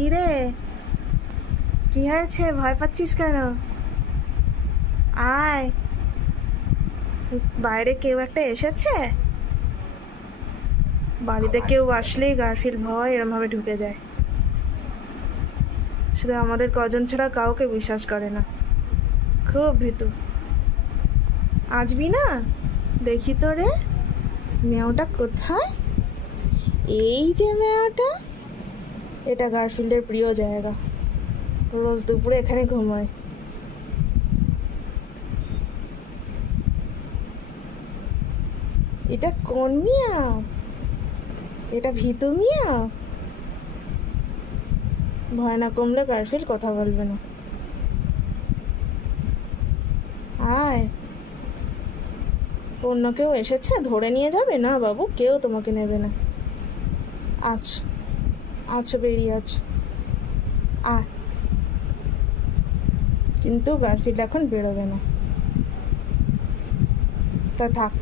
কি রে, কি হয়েছে? ভয় পাচ্ছিস কেন? আয়, বাইরে কেউ একটা এসেছে। বাড়িতে কেউ আসলেই গারফিল ভয় এরম ভাবে ঢুকে যায়। শুধু আমাদের কজন ছাড়া কাউকে বিশ্বাস করে না, খুব ভীতু। আসবি না? দেখি তো রে, মেয়েটা কোথায়? এই যে মেয়েটা, এটা গারফিল্ডের প্রিয় জায়গা, রোজ দুপুরে এখানে ঘুমায়। এটা কোন মিয়া? এটা ভীতু মিয়া। ভয় না কমলে গারফিল্ড কথা বলবে না। আয়, অন্য কেউ এসেছে ধরে নিয়ে যাবে না বাবু, কেউ তোমাকে নেবে না। আচ্ছা আচ্ছা, বেরিয়ে আছো। আয়, কিন্তু গারফিল্ড এখন বেরোবে না, তা থাক।